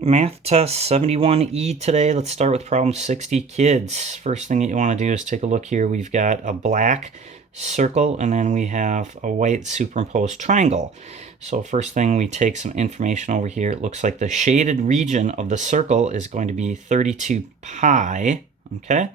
Math test 71E today. Let's start with problem 60, kids. First thing that you want to do is take a look here. We've got a black circle and then we have a white superimposed triangle. So first thing, we take some information over here. It looks like the shaded region of the circle is going to be 32 pi. Okay,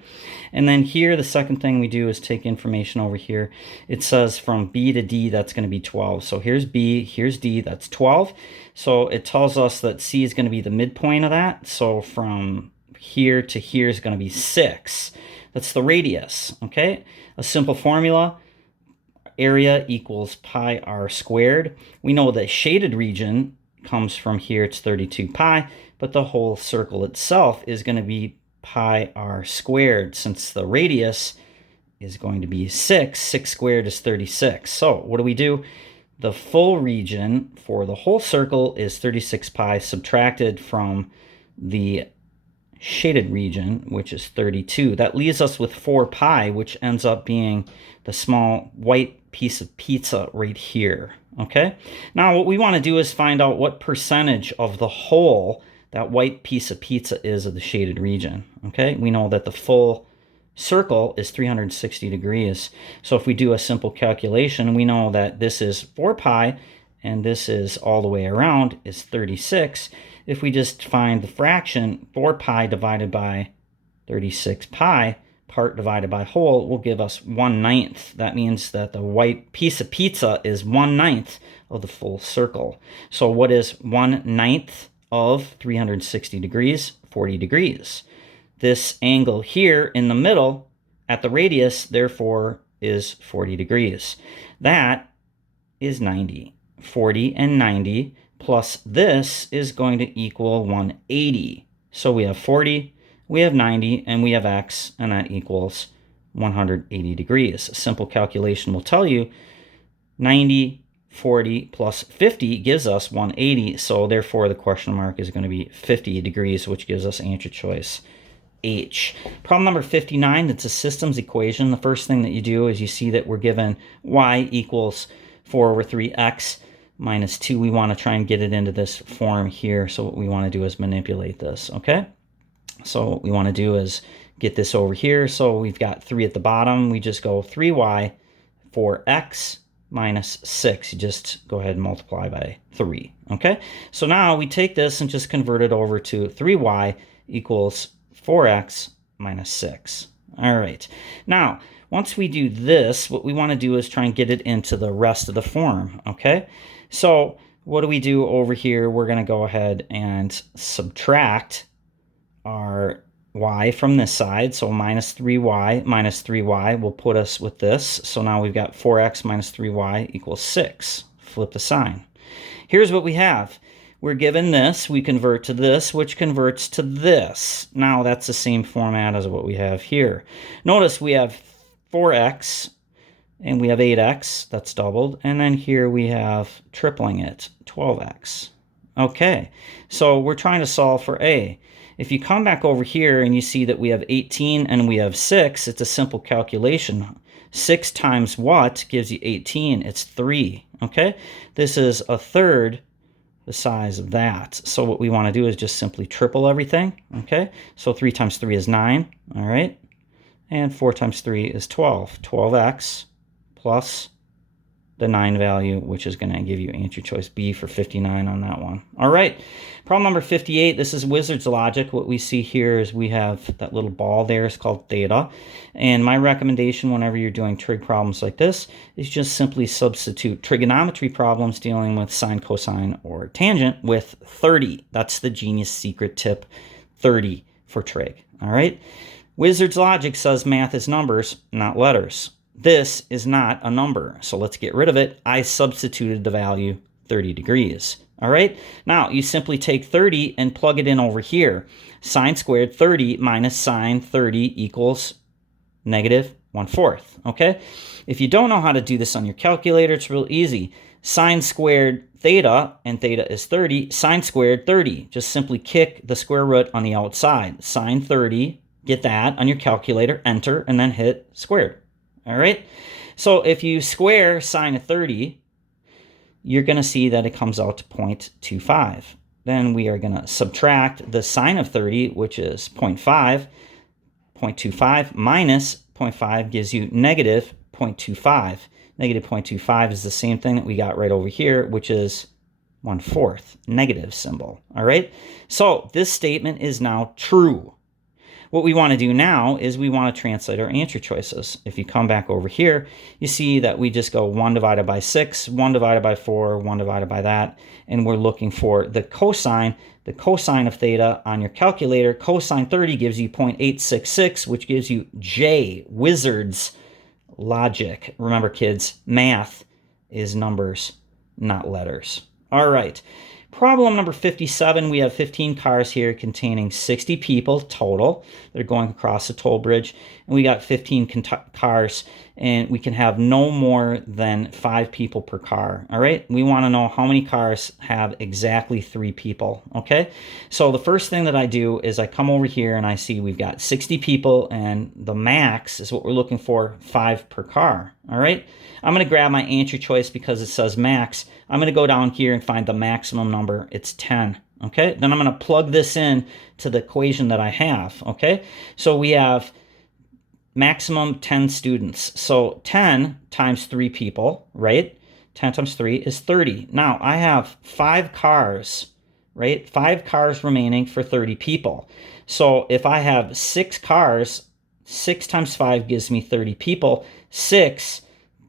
and then here the second thing we do is take information over here. It says from B to D, that's going to be 12. So here's B, here's D, that's 12. So it tells us that C is going to be the midpoint of that. So from here to here is going to be 6. That's the radius. Okay, a simple formula: area equals pi r squared. We know the shaded region comes from here, it's 32 pi, but the whole circle itself is going to be pi r squared. Since the radius is going to be 6, 6 squared is 36. So what do? The full region for the whole circle is 36 pi subtracted from the shaded region, which is 32. That leaves us with 4 pi, which ends up being the small white piece of pizza right here. Okay, now what we want to do is find out what percentage of the whole that white piece of pizza is of the shaded region. Okay, we know that the full circle is 360 degrees. So if we do a simple calculation, we know that this is 4 pi and this is all the way around is 36. If we just find the fraction, 4 pi divided by 36 pi, part divided by whole, will give us 1/9. That means that the white piece of pizza is 1/9 of the full circle. So what is 1/9 of 360 degrees? 40 degrees. This angle here in the middle at the radius, therefore, is 40 degrees. That is 90. 40 and 90 plus this is going to equal 180. So we have 40, we have 90, and we have x, and that equals 180 degrees. A simple calculation will tell you 90, 40 plus 50 gives us 180. So therefore, the question mark is going to be 50 degrees, which gives us answer choice H. Problem number 59, that's a systems equation. The first thing that you do is you see that we're given y equals 4 over 3x minus 2. We want to try and get it into this form here. So what we want to do is manipulate this, okay? So what we want to do is get this over here. So we've got 3 at the bottom. We just go 3y, 4x minus 6. You just go ahead and multiply by 3, okay? So now we take this and just convert it over to 3y equals 4x minus 6. All right. Now, once we do this, what we want to do is try and get it into the rest of the form, okay? So what do we do over here? We're going to go ahead and subtract our y from this side. So minus 3y will put us with this. So now we've got 4x minus 3y equals 6. Flip the sign. Here's what we have. We're given this, we convert to this, which converts to this. Now that's the same format as what we have here. Notice we have 4x and we have 8x, that's doubled. And then here we have tripling it, 12x. Okay, so we're trying to solve for a. If you come back over here and you see that we have 18 and we have 6, it's a simple calculation. 6 times what gives you 18? It's 3, okay? This is a third the size of that. So what we want to do is just simply triple everything, okay? So 3 times 3 is 9, all right? And 4 times 3 is 12. 12x plus the 9 value, which is going to give you answer choice B for 59 on that one. All right, problem number 58. This is wizard's logic. What we see here is we have that little ball there. It's called theta. And my recommendation whenever you're doing trig problems like this is just simply substitute trigonometry problems dealing with sine, cosine, or tangent with 30. That's the genius secret tip, 30 for trig. All right, wizard's logic says math is numbers, not letters. This is not a number, so let's get rid of it. I substituted the value 30 degrees. All right, now you simply take 30 and plug it in over here. Sine squared 30 minus sine 30 equals negative 1/4, okay? If you don't know how to do this on your calculator, it's real easy. Sine squared theta, and theta is 30, sine squared 30. Just simply kick the square root on the outside. Sine 30, get that on your calculator, enter, and then hit squared. All right, so if you square sine of 30, you're going to see that it comes out to 0.25. Then we are going to subtract the sine of 30, which is 0.5. 0.25 minus 0.5 gives you negative 0.25. Negative 0.25 is the same thing that we got right over here, which is 1/4, negative symbol. All right, so this statement is now true. What we want to do now is we want to translate our answer choices. If you come back over here, you see that we just go 1 divided by 6, 1 divided by 4, 1 divided by that, and we're looking for the cosine of theta on your calculator. Cosine 30 gives you 0.866, which gives you J, wizard's logic. Remember, kids, math is numbers, not letters. All right. Problem number 57, we have 15 cars here containing 60 people total. They're going across the toll bridge, and we got 15 cars, and we can have no more than 5 people per car. All right, we want to know how many cars have exactly 3 people. Okay, so the first thing that I do is I come over here and I see we've got 60 people, and the max is what we're looking for, 5 per car. All right, I'm going to grab my answer choice because it says max. I'm going to go down here and find the maximum number. It's 10. Okay, then I'm going to plug this in to the equation that I have. Okay, so we have maximum 10 students. So 10 times 3 people, right? 10 times 3 is 30. Now I have 5 cars, right? 5 cars remaining for 30 people. So if I have 6 cars, 6 times 5 gives me 30 people. 6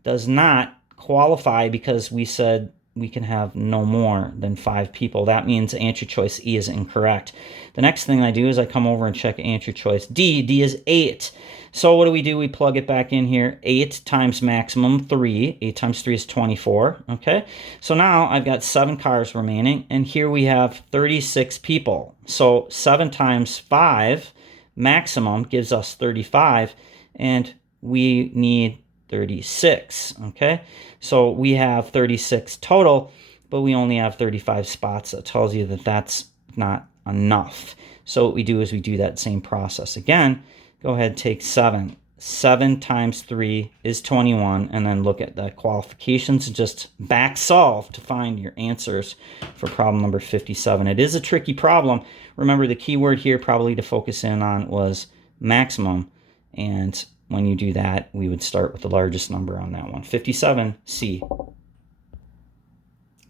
does not qualify because we said we can have no more than 5 people. That means answer choice E is incorrect. The next thing I do is I come over and check answer choice D. D is 8. So what do? We plug it back in here. 8 times maximum 3. 8 times 3 is 24. Okay, so now I've got 7 cars remaining, and here we have 36 people. So 7 times 5 maximum gives us 35, and we need 36. Okay, so we have 36 total, but we only have 35 spots. That tells you that that's not enough. So what we do is we do that same process again. Go ahead, take 7. 7 times 3 is 21, and then look at the qualifications and just back solve to find your answers for problem number 57. It is a tricky problem. Remember, the key word here probably to focus in on was maximum, and when you do that, we would start with the largest number on that one. 57C.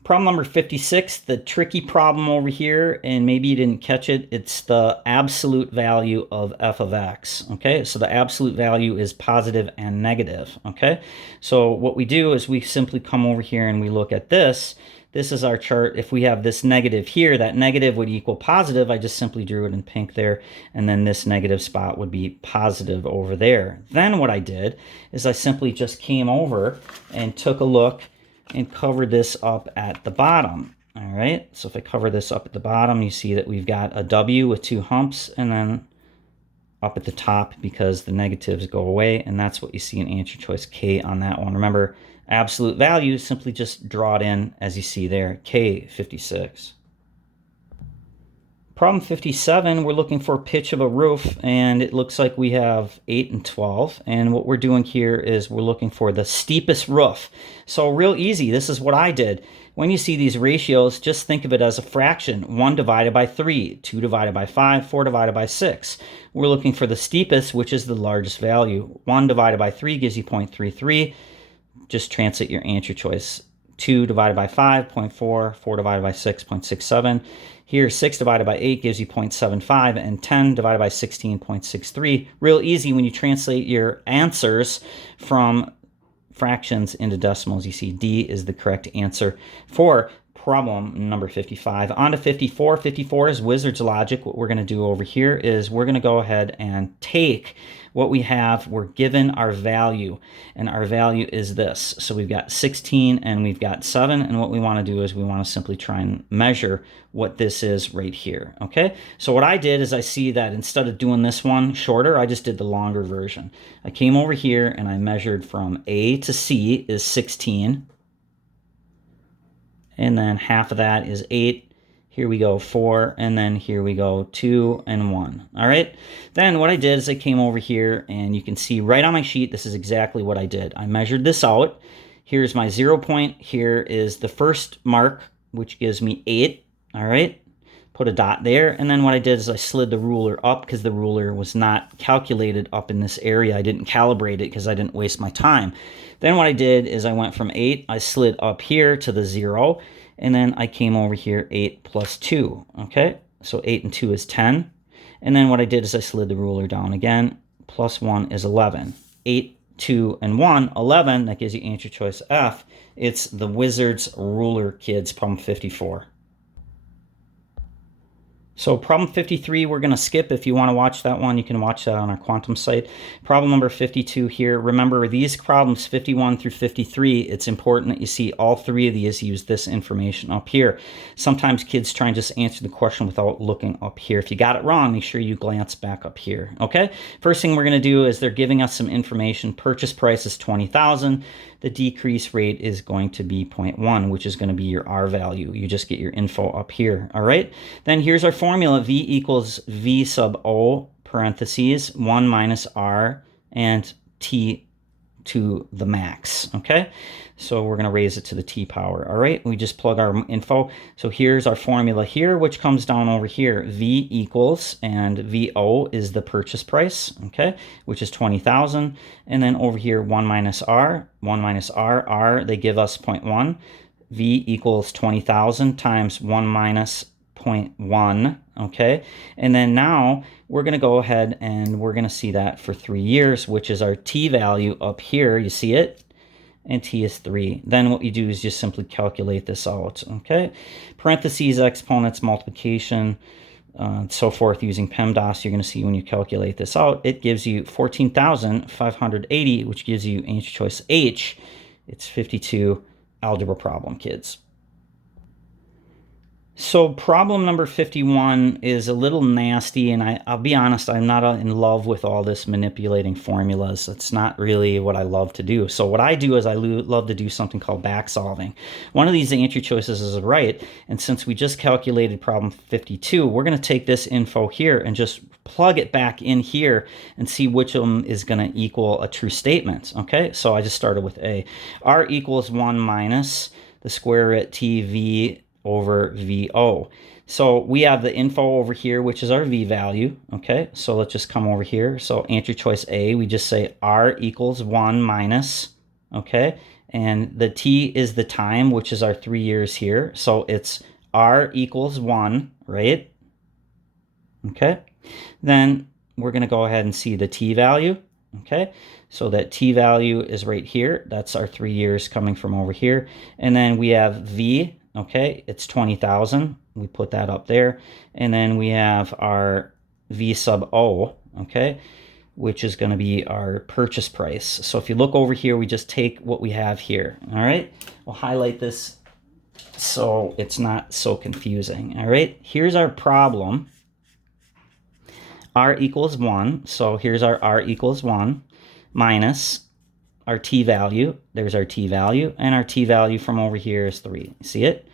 Problem number 56, the tricky problem over here, and maybe you didn't catch it, it's the absolute value of f of x, okay? So the absolute value is positive and negative, okay? So what we do is we simply come over here and we look at this. This is our chart. If we have this negative here, that negative would equal positive. I just simply drew it in pink there, and then this negative spot would be positive over there. Then what I did is I simply just came over and took a look and covered this up at the bottom. All right, so if I cover this up at the bottom, you see that we've got a W with 2 humps, and then up at the top because the negatives go away, and that's what you see in answer choice K on that one. Remember, absolute value, simply just draw it in as you see there, K 56. Problem 57, we're looking for pitch of a roof, and it looks like we have 8 and 12. And what we're doing here is we're looking for the steepest roof. So real easy, this is what I did. When you see these ratios, just think of it as a fraction. 1 divided by 3, 2 divided by 5, 4 divided by 6. We're looking for the steepest, which is the largest value. 1 divided by 3 gives you 0.33. Just translate your answer choice. 2 divided by 5, 0.4, 4 divided by 6, 0.67. Here, 6 divided by 8 gives you 0.75, and 10 divided by 16, 0.63. Real easy when you translate your answers from fractions into decimals. You see D is the correct answer for problem number 55. On to 54. 54 is wizard's logic. What we're going to do over here is we're going to go ahead and take what we have. We're given our value, and our value is this. So we've got 16 and we've got 7, and what we want to do is we want to simply try and measure what this is right here. Okay, so what I did is I see that instead of doing this one shorter, I just did the longer version. I came over here and I measured from A to C is 16. And then half of that is 8. Here we go, 4, and then here we go, 2 and 1. All right. Then what I did is I came over here, and you can see right on my sheet, this is exactly what I did. I measured this out. Here's my 0 point. Here is the first mark, which gives me 8. All right. put a dot there. And then what I did is I slid the ruler up because the ruler was not calculated up in this area. I didn't calibrate it because I didn't waste my time. Then what I did is I went from 8, I slid up here to the 0, and then I came over here, 8 plus 2, okay? So 8 and 2 is 10. And then what I did is I slid the ruler down again, plus 1 is 11. 8, 2, and 1, 11, that gives you answer choice F. It's the Wizard's Ruler, kids, problem 54. So problem 53, we're going to skip. If you want to watch that one, you can watch that on our quantum site. Problem number 52 here. Remember, these problems 51 through 53, it's important that you see all three of these use this information up here. Sometimes kids try and just answer the question without looking up here. If you got it wrong, make sure you glance back up here, okay? First thing we're going to do is they're giving us some information. Purchase price is $20,000. The decrease rate is going to be 0.1, which is going to be your R value. You just get your info up here, all right? Then here's our formula. V equals V sub O, parentheses, 1 minus R, and T to the max, okay? So we're going to raise it to the T power, all right? We just plug our info. So here's our formula here, which comes down over here. V equals, and VO is the purchase price, okay, which is 20,000. And then over here, 1 minus R, R, they give us 0.1. V equals 20,000 times 1 minus 0.1, okay? And then now we're going to go ahead and we're going to see that for 3 years, which is our T value up here. You see it? And T is 3. Then what you do is just simply calculate this out, okay? Parentheses, exponents, multiplication, so forth using PEMDAS. You're going to see when you calculate this out, it gives you 14,580, which gives you answer choice H. It's 52, algebra problem, kids. So problem number 51 is a little nasty, and I'll be honest, I'm not in love with all this manipulating formulas. It's not really what I love to do. So what I do is I love to do something called back solving. One of these answer choices is right, and since we just calculated problem 52, we're going to take this info here and just plug it back in here and see which of them is going to equal a true statement, okay? So I just started with A. R equals 1 minus the square root TV over VO. So we have the info over here, which is our V value, okay? So let's just come over here. So answer choice A, we just say R equals 1 minus, okay? And the T is the time, which is our 3 years here. So it's R equals 1, right? Okay. Then we're going to go ahead and see the T value, okay? So that T value is right here. That's our 3 years coming from over here. And then we have V, okay, it's 20,000. We put that up there. And then we have our V sub O, okay, which is going to be our purchase price. So if you look over here, we just take what we have here, all right? We'll highlight this so it's not so confusing, all right? Here's our problem. R equals 1. So here's our R equals 1 minus our T value. There's our T value, and our T value from over here is 3. See it?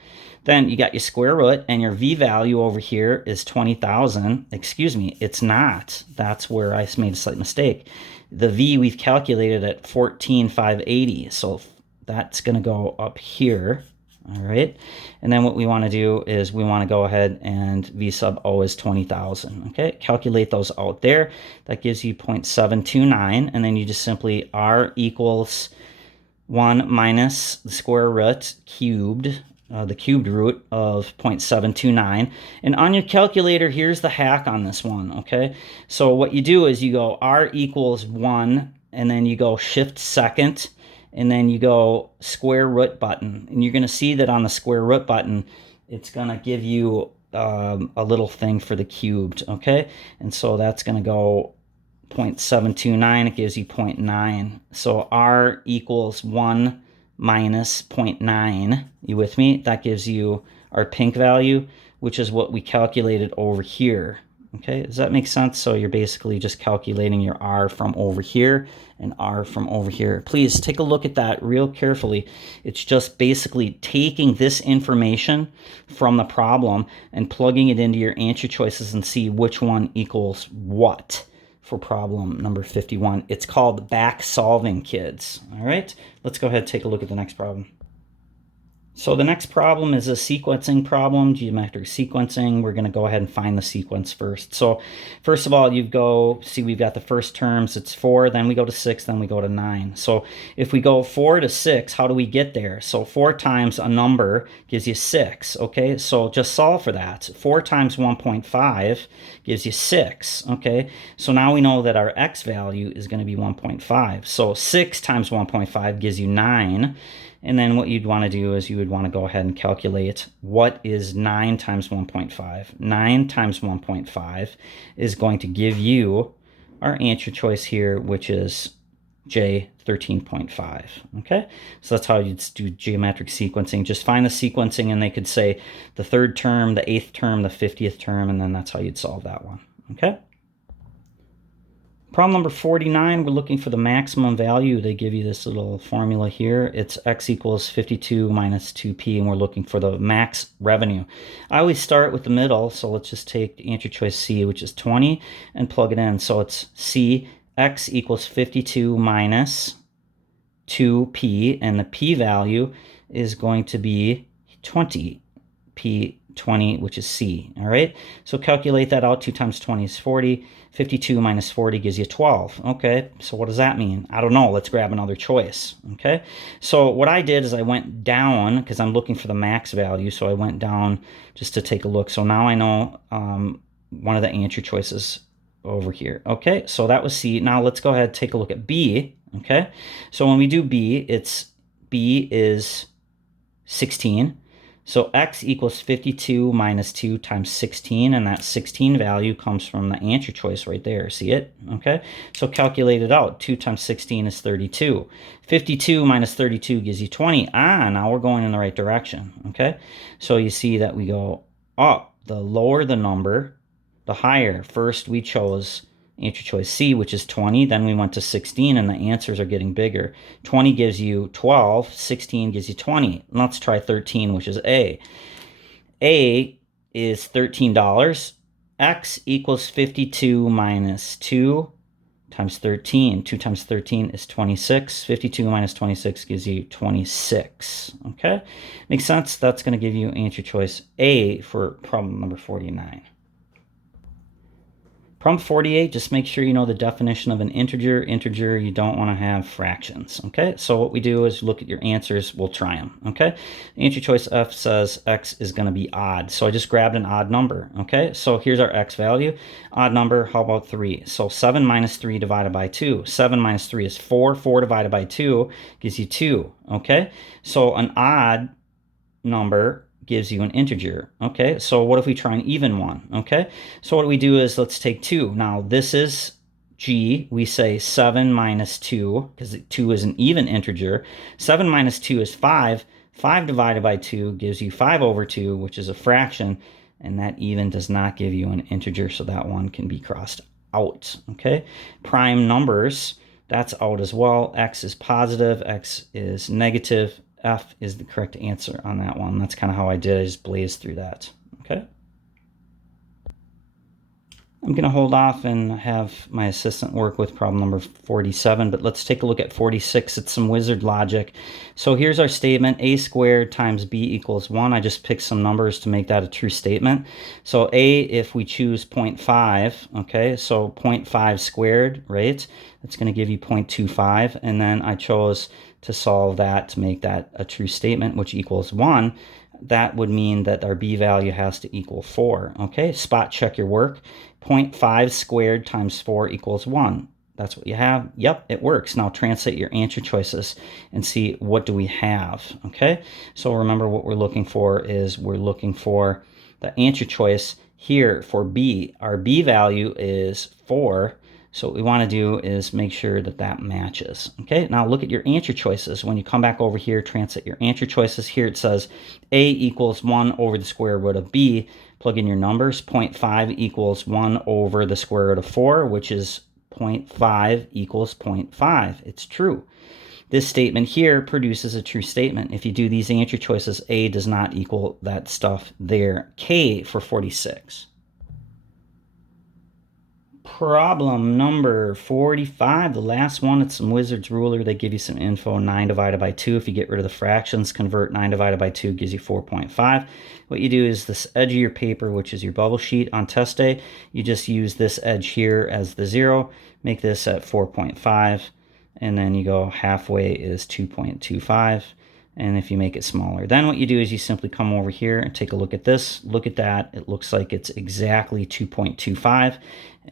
Then you got your square root, and your V value over here is 20,000. Excuse me, it's not. That's where I made a slight mistake. The V we've calculated at 14,580, so that's going to go up here. All right, and then what we want to do is we want to go ahead and V sub O is 20,000. Okay, calculate those out there. That gives you 0.729, and then you just simply R equals 1 minus the square root cubed, the cubed root of 0.729. And on your calculator, here's the hack on this one. Okay, so what you do is you go R equals 1, and then you go shift second, and then you go square root button, and you're going to see that on the square root button, it's going to give you a little thing for the cubed, okay? And so that's going to go 0.729, it gives you 0.9. So R equals 1 minus 0.9, you with me? That gives you our pink value, which is what we calculated over here. Okay, does that make sense? So you're basically just calculating your R from over here and R from over here. Please take a look at that real carefully. It's just basically taking this information from the problem and plugging it into your answer choices and see which one equals what for problem number 51. It's called back solving, kids. All right, let's go ahead and take a look at the next problem. So the next problem is a sequencing problem, geometric sequencing. We're going to go ahead and find the sequence first. So first of all, see we've got the first terms, it's 4, then we go to 6, then we go to 9. So if we go 4 to 6, how do we get there? So 4 times a number gives you 6, okay? So just solve for that. 4 times 1.5 gives you 6, okay? So now we know that our x value is going to be 1.5. So 6 times 1.5 gives you 9. And then what you'd want to do is you would want to go ahead and calculate what is 9 times 1.5. 9 times 1.5 is going to give you our answer choice here, which is J, 13.5. Okay, so that's how you'd do geometric sequencing. Just find the sequencing, and they could say the third term, the 8th term, the 50th term, and then that's how you'd solve that one. Okay. Problem number 49, we're looking for the maximum value. They give you this little formula here. It's x equals 52 minus 2p, and we're looking for the max revenue. I always start with the middle, so let's just take answer choice C, which is 20, and plug it in. So it's C, x equals 52 minus 2p, and the p value is going to be 20, p 20, which is C, all right? So calculate that out. 2 times 20 is 40. 52 minus 40 gives you 12. Okay, so what does that mean? I don't know. Let's grab another choice, okay? So what I did is I went down because I'm looking for the max value, so I went down just to take a look. So now I know one of the answer choices over here. Okay, so that was C. Now let's go ahead and take a look at B, okay? So when we do B is 16. So x equals 52 minus 2 times 16, and that 16 value comes from the answer choice right there. See it? Okay, so calculate it out. 2 times 16 is 32. 52 minus 32 gives you 20. Now we're going in the right direction. Okay, so you see that we go up. The lower the number, the higher. First we chose answer choice C, which is 20. Then we went to 16, and the answers are getting bigger. 20 gives you 12. 16 gives you 20. Let's try 13, which is A. A is $13. X equals 52 minus 2 times 13. 2 times 13 is 26. 52 minus 26 gives you 26. Okay? Makes sense? That's going to give you answer choice A for problem number 49. Problem 48, just make sure you know the definition of an integer. Integer, you don't want to have fractions, okay? So what we do is look at your answers, we'll try them, okay? Answer choice F says x is going to be odd, so I just grabbed an odd number, okay? So here's our x value. Odd number, how about 3? So 7 minus 3 divided by 2. 7 minus 3 is 4. 4 divided by 2 gives you 2, okay? So an odd number gives you an integer. Okay, so what if we try an even one? Okay, so what we do is let's take 2. Now this is G. We say 7 minus 2 because 2 is an even integer. 7 minus 2 is 5. 5 divided by 2 gives you 5 over 2, which is a fraction, and that even does not give you an integer, so that one can be crossed out. Okay, prime numbers, that's out as well. X is positive, X is negative. F is the correct answer on that one. That's kind of how I did. I just blazed through that. Okay. I'm going to hold off and have my assistant work with problem number 47, but let's take a look at 46. It's some wizard logic. So here's our statement, a squared times b equals 1. I just picked some numbers to make that a true statement. So a, if we choose 0.5, okay, so 0.5 squared, right? That's going to give you 0.25, and then I chose to solve that to make that a true statement, which equals 1. That would mean that our b value has to equal 4. Okay, spot check your work. 0.5 squared times 4 equals 1. That's what you have. Yep, it works. Now translate your answer choices and see what do we have. Okay, so remember what we're looking for is we're looking for the answer choice here for b. Our b value is 4. So what we want to do is make sure that that matches. Okay, now look at your answer choices. When you come back over here, translate your answer choices. Here it says a equals 1 over the square root of b. Plug in your numbers. 0.5 equals 1 over the square root of 4, which is 0.5 equals 0.5. It's true. This statement here produces a true statement. If you do these answer choices, a does not equal that stuff there. K for 46. Problem number 45, the last one. It's some Wizard's ruler. They give you some info. 9 divided by 2. If you get rid of the fractions, convert 9 divided by 2 gives you 4.5. What you do is this edge of your paper, which is your bubble sheet on test day, you just use this edge here as the 0. Make this at 4.5. And then you go halfway is 2.25. And if you make it smaller, then what you do is you simply come over here and take a look at this. Look at that. It looks like it's exactly 2.25.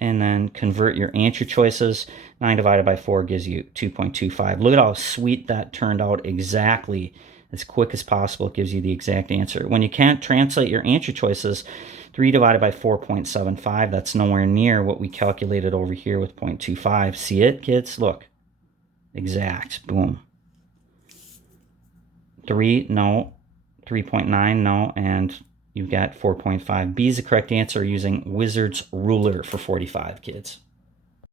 And then convert your answer choices. 9 divided by 4 gives you 2.25. Look at how sweet that turned out, exactly as quick as possible. It gives you the exact answer. When you can't translate your answer choices, 3 divided by 4.75, that's nowhere near what we calculated over here with 0.25. See it, kids? Look. Exact. Boom. 3, no. 3.9, no. And you've got 4.5. B is the correct answer using Wizard's ruler for 45, kids.